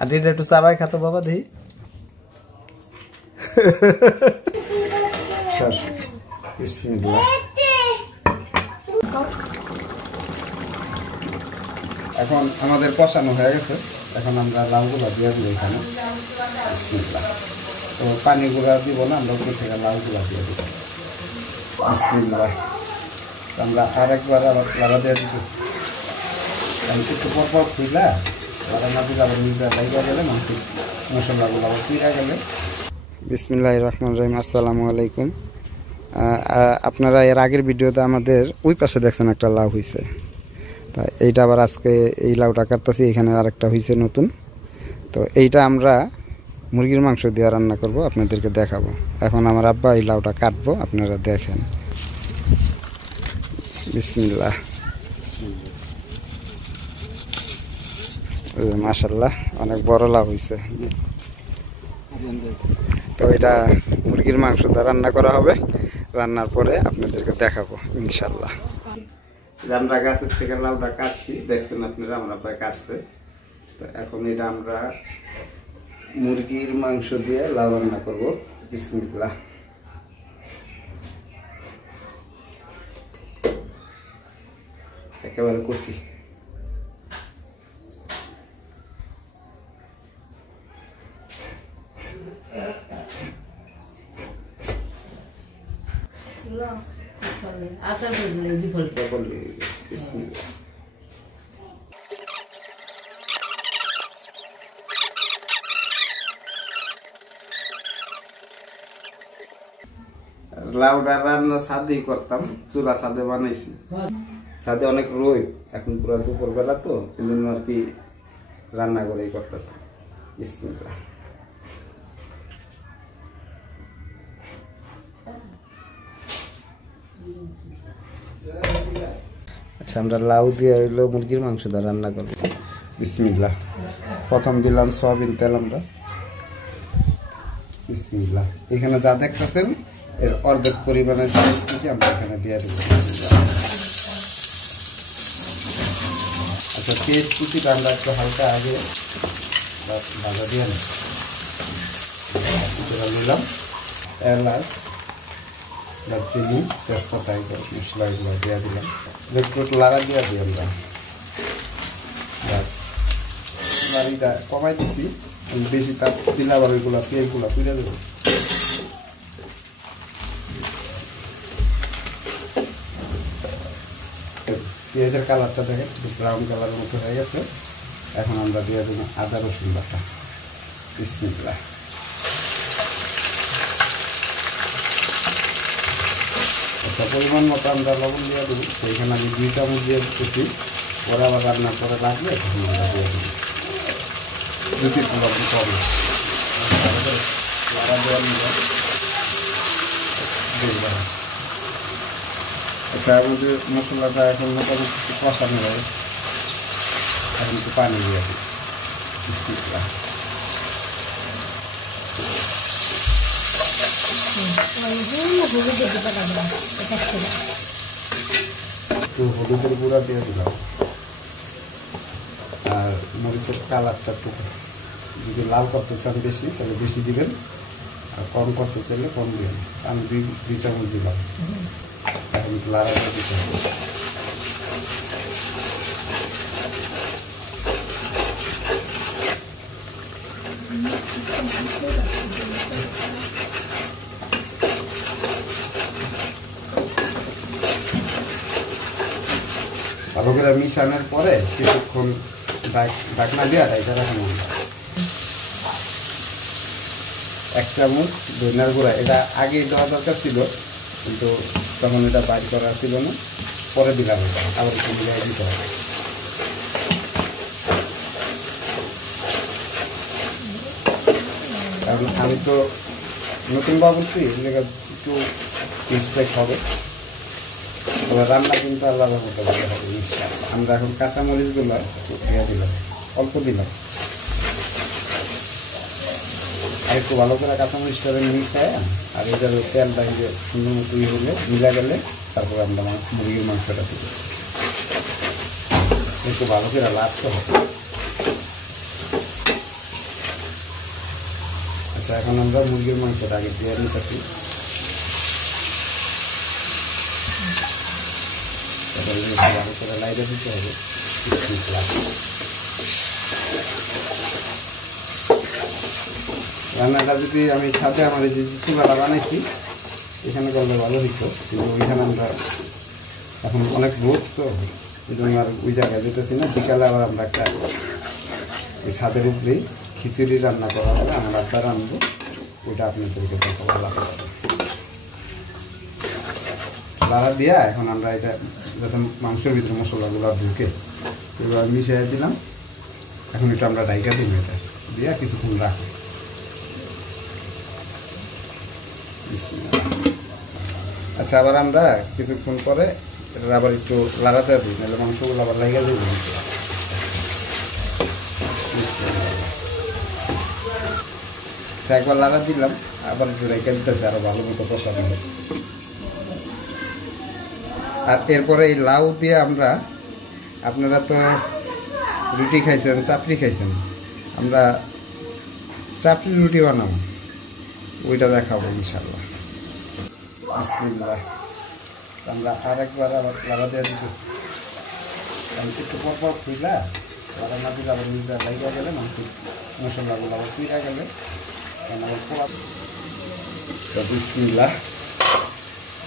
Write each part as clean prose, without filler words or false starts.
আর এটা একটু চাবাই খাতো বাবা দেই বিসমিল্লাহ। এখন আমাদের কষানো হয়ে গেছে, এখন আমরা লাউগুলা দিয়ে দিব এখানে। বিসমিল্লাহ। তো পানিগুলা দিব না, আমরা উপর থেকে লাউগুলা দিয়ে দিব। বিসমিল্লাহ। আমরা আরেকবার আবার লাগা দিয়ে দিতেছি, একটু পর পর খুঁজলা লাগা না দিলে আবার নিজে লাইগা গেলে মাংস মশলাগুলো আবার পুড়ে গেলে। বিসমিল্লাহির রহমানির রহিম। আসসালামু আলাইকুম। আপনারা এর আগের ভিডিওতে আমাদের ওই পাশে দেখছেন একটা লাউ হয়েছে, তা এইটা আবার আজকে এই লাউটা কাটতেছি, এখানে আরেকটা হয়েছে নতুন। তো এইটা আমরা মুরগির মাংস দিয়ে রান্না করব, আপনাদেরকে দেখাবো। এখন আমার আব্বা এই লাউটা কাটবো, আপনারা দেখেন। বিসমিল্লাহ। মাশাআল্লাহ অনেক বড় লাউ হয়েছে। তো এটা মুরগির মাংস দিয়ে রান্না করা হবে, রান্নার পরে আপনাদেরকে দেখাবো ইনশাল্লাহ। আমরা গাছের থেকে লাউটা কাটছি, দেখছেন আপনারা আমার আব্বা কাটছে। তো এখন এটা আমরা মুরগির মাংস দিয়ে লাউ রান্না করবো। বিসমিল্লাহ। একেবারে কচি। লাউডা রান্না ছাদেই করতাম, চুলা ছাদে বানাইছি। ছাদে অনেক রোদ, এখন পুরো দুপুর বেলা তো এই জন্য আর কি রান্না করেই করতেছি। বিসমিল্লাহ। আচ্ছা, আমরা লাউ দিয়ে হইলো মুরগির মাংস দিয়ে রান্না করবো। বিসমিল্লাহ। প্রথম দিলাম সয়াবিন তেল আমরা। বিসমিল্লাহ। এখানে যা দেখতেছেন এর অর্ধেক পরিমাণে আমরা এখানে দিয়ে দেবো। আচ্ছা, পেঁয়াজ কুচিটা আমরা একটু হালকা আগে ভাজা দিয়ে নিলাম। এলাচ, দারচিনি, তেজপাতা মশলা এগুলো দিয়ে দিলাম। একটু লাড়া দিয়ে দিই আমরা। ব্যাস, লাড়িটা কমাই দিচ্ছি, বেশি তাপ দিলে আবার ওইগুলো পেঁয়াজগুলো পুড়ে দেবো। পেঁয়াজের কালারটা দেখেন ব্রাউন কালারের মতো হয়ে গেছে। এখন আমরা দিয়ে দেবো আদা রসুন বাটা। বিসমিল্লাহ। আচ্ছা, পরিমাণ মতো আমরা লবণ দিয়ে দেবো। সেইখানে আমি 2 চামচ দিয়ে দিচ্ছি, পরে আবার রান্নার পরে রাখলে তখন আমরা দিয়ে দেবো 2-3 লবণ কম। আচ্ছা, আমাদের মশলাটা এখন মোটামুটি কষানো হয়, এখন একটু পানি দিয়ে দিই। বিসমিল্লাহ। একটু হলুদের গুঁড়া দিয়ে দিলাম, আর মরিচের কালারটা একটু যদি লাল করতে চান বেশি তাহলে বেশি দিবেন, আর কম করতে চাইলে কম দিবেন। আমি 2 চামচ দিলাম। এখন একটু লাড়াটা দিতে হবে। ভালো করে মিশানোর পরে কিছুক্ষণ ঢাকনা দিয়ে ঢাকা রাখুন। 1 চামচ ধনিয়ার গুঁড়া, এটা আগে দেওয়া দরকার ছিল কিন্তু তখন এটা বাইর করা ছিল না, পরে দিলাম। এটা আবার একটু মিলিয়ে দিতে হবে। কারণ আমি তো নতুন বলছি, একটু মিস্টেক হবে, তবে রান্না কিন্তু আল্লাহর মতো ভালো হবে ইনশাআল্লাহ। আমরা এখন কাঁচামরিচগুলো দিয়ে দিলাম, অল্প দিলাম, আর একটু ভালো করে কাঁচামরিচটা মিশায়, আর এটার তেলটা সুন্দর মতো হলে মিলা গেলে তারপরে আমরা মুরগির মাংসটা দিব। একটু ভালো করে লাগতে হবে। আচ্ছা, এখন আমরা মুরগির মাংসটা আগে দিয়ে নিতেছি। ভালো করে লাইটে দিতে হবে। রান্নাটা যদি আমি সাথে আমার যে চুলাটা বানাইছি এখানে করলে ভালো হইতো, কিন্তু ওইখানে আমরা এখন অনেক রোদ, তো এই জন্য আর ওই জায়গায় যেতেছি না। বিকালে আবার আমরা একটা এই ছাদের উপরেই খিচুড়ি রান্না করা হবে, আমরা একটা রান্নবো, ওইটা আপনাদেরকে দেখাবো। লাড়া দিয়া এখন আমরা এটা যাতে মাংসের ভিতরে মশলাগুলো ঢুকে এবার মিশিয়ে দিলাম। এখন এটা আমরা ডাইকা দিব, এটা দিয়া কিছুক্ষণ রাখবো। আচ্ছা, আবার আমরা কিছুক্ষণ পরে এটা আবার একটু লাড়াতে দিই, নাহলে মাংসগুলো আবার লাগিয়ে দেব। একবার লাড়া দিলাম, আবার একটু রেখে দিতেছে, আরো ভালো মতো কষানো হবে। আর এরপরে এই লাউ দিয়ে আমরা, আপনারা তো রুটি খাইছেন, চাপড়ি খাইছেন, আমরা চাপড়ি রুটি বানাবো, ওইটা দেখাবো ইনশাল্লাহ। বিসমিল্লাহ। আমরা আরেকবার আবার লাড়া দিয়ে দিতেছি, একটু পরপর খুইলা লাড়া না দিলে আবার নিজে লাগিয়ে গেলে মাংস মশলাগুলো আবার খুইলা গেলে আবার পোড়া। তো বিসমিল্লাহ।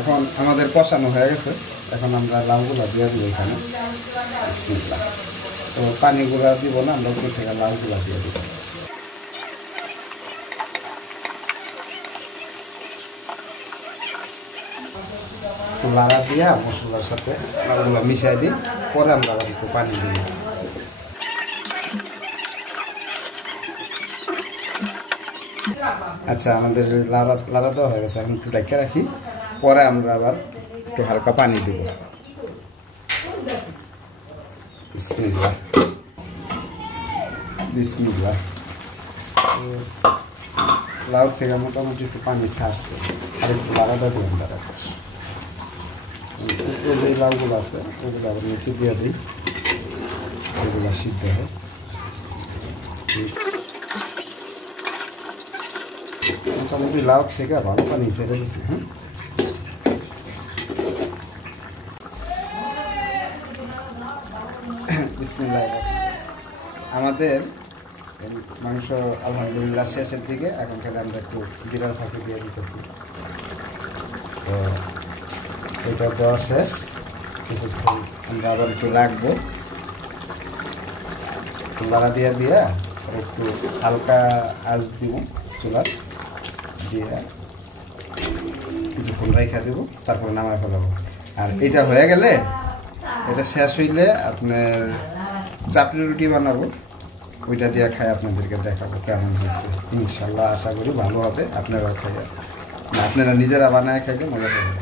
এখন আমাদের কষানো হয়ে গেছে, এখন আমরা লাউগুলা দিয়ে দিব এখানে। বিসমিল্লাহ। তো পানিগুলা দিব না, আমরা উপর থেকে লাউগুলা দিয়ে দিব। লাড়া দিয়া মশলার সাথে লাউগুলা মিশাই দিই, পরে আমরা আবার একটু পানি দিই। আচ্ছা, আমাদের লাড়া দেওয়া হয়ে গেছে, এখন একটু ঢেকে রাখি, পরে আমরা আবার একটু হালকা পানি দিব। বিসমিল্লাহ। বিসমিল্লাহ। লাউ থেকে মোটামুটি একটু পানি ছাড়ছে, আর একটু লাড়াটা দিলাম। তারা যে লাউগুলো আছে ওগুলো আবার নিচে দিয়ে দিই, ওগুলো সিদ্ধ হয়। মোটামুটি লাউ থেকে ভালো পানি ছেড়ে দিচ্ছি। হ্যাঁ, বিসমিল্লাহ। আমাদের মাংস আলহামদুলিল্লাহ শেষের দিকে, এখন থেকে আমরা একটু জিরার ফাঁকি দিয়ে দিতেছি। তো এটা দেওয়া শেষ, কিছুক্ষণ আমরা আবার একটু রাখবো, লাড়া দিয়ে দিয়া একটু হালকা আঁচ দিব চুলার দিয়ে, কিছুক্ষণ রেখে দেবো, তারপরে নামায় ফেলাবো। আর এটা হয়ে গেলে, এটা শেষ হইলে আপনার চাপড়ি রুটি বানাবো, ওইটা দিয়ে খাই আপনাদেরকে দেখাবো কেমন হয়েছে। ইনশাল্লাহ আশা করি ভালো হবে, আপনারাও খাইয়া, আপনারা নিজেরা বানায় খাইলে মজা পাবেন।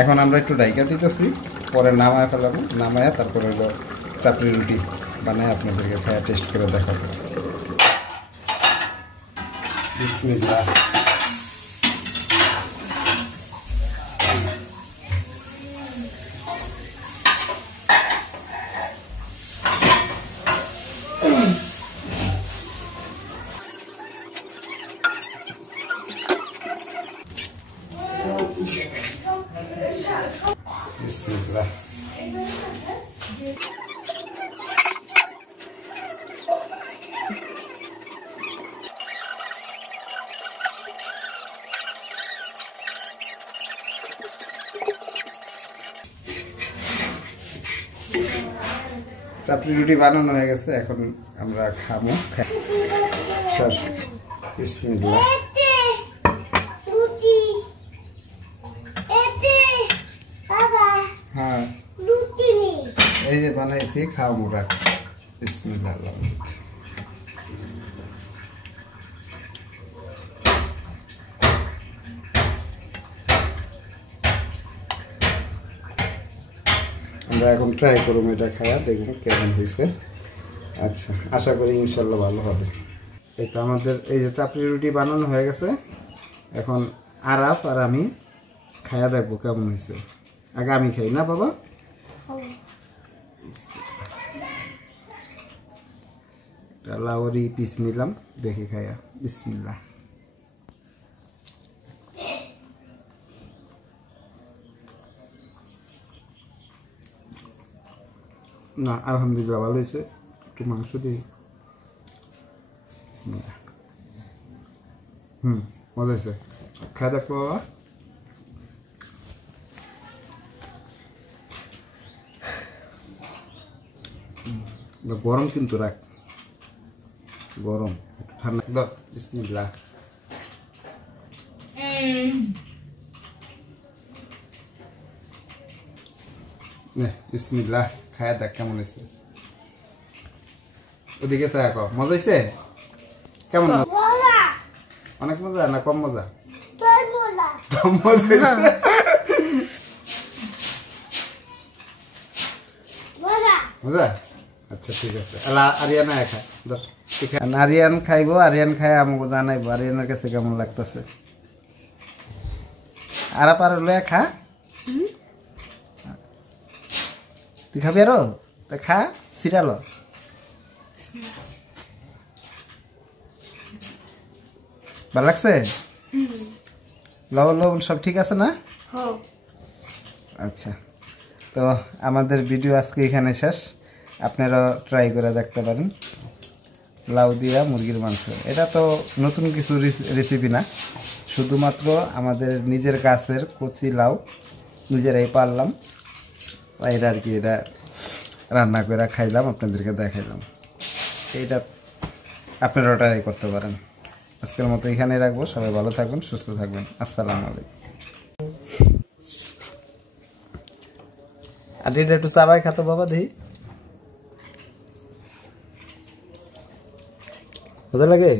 এখন আমরা একটু ডাইকা দিতেছি, পরে নামায় ফেলাবো, নামায় তারপরে হলো চাপড়ি রুটি বানায় আপনাদেরকে খাইয়া টেস্ট করে দেখাবো। বিসমিল্লাহ। বিসমিল্লাহ। চাপড়ি রুটি বানানো হয়ে গেছে, এখন আমরা খাবো। বিসমিল্লাহ। হ্যাঁ, এই যে বানাইছি, খাও মোরা। বিসমিল্লাহ। আমরা এখন ট্রাই করবো, এটা খায়া দেখবো কেমন হয়েছে। আচ্ছা, আশা করি ইনশাল্লাহ ভালো হবে। এই তো আমাদের এই যে চাপড়ি রুটি বানানো হয়ে গেছে, এখন আরাফ আর আমি খায়া দেখবো কেমন হয়েছে। আগে আমি খাই না বাবা? লাউরি পিস নিলাম, দেখি খাইয়া। বিসমিল্লাহ। না আলহামদুলিল্লাহ ভালো হয়েছে। একটু মাংস দিই। মজা হয়েছে। খাই দেখো বাবা। গরম কিন্তু রাখ, গরম একটু ঠান্ডা দাও। বিসমিল্লাহ। বিসমিল্লাহ। খায়া দেখ কেমন হয়েছে। ওদিকে চা কও। মজা হয়েছে? কেমন? অনেক মজা না কম মজা? মজা হয়েছে। মজা? আচ্ছা ঠিক আছে। আরিয়ানা খা। আরিয়ান খাইবো, আরিয়ান খাই আমাকে জানাইবো আরিয়ানের কাছে কেমন লাগতেছে। আর পার লয়া খা। তুই খাবি আরো? তা খা, সিরালো। ভালো লাগছে? লবণ লবণ সব ঠিক আছে না? আচ্ছা, তো আমাদের ভিডিও আজকে এখানে শেষ। আপনারা ট্রাই করে দেখতে পারেন লাউ দিয়া মুরগির মাংস। এটা তো নতুন কিছু রেসিপি না, শুধুমাত্র আমাদের নিজের গাছের কচি লাউ নিজেরাই পারলাম, এটা আর কি। এটা রান্না করে খাইলাম, আপনাদেরকে দেখাইলাম। এইটা আপনারা ট্রাই করতে পারেন। আজকের মতো এখানে রাখবো। সবাই ভালো থাকবেন, সুস্থ থাকবেন। আসসালামু আলাইকুম। আর এটা একটু চাবাই খাতো বাবা, দেখি মজা লাগে।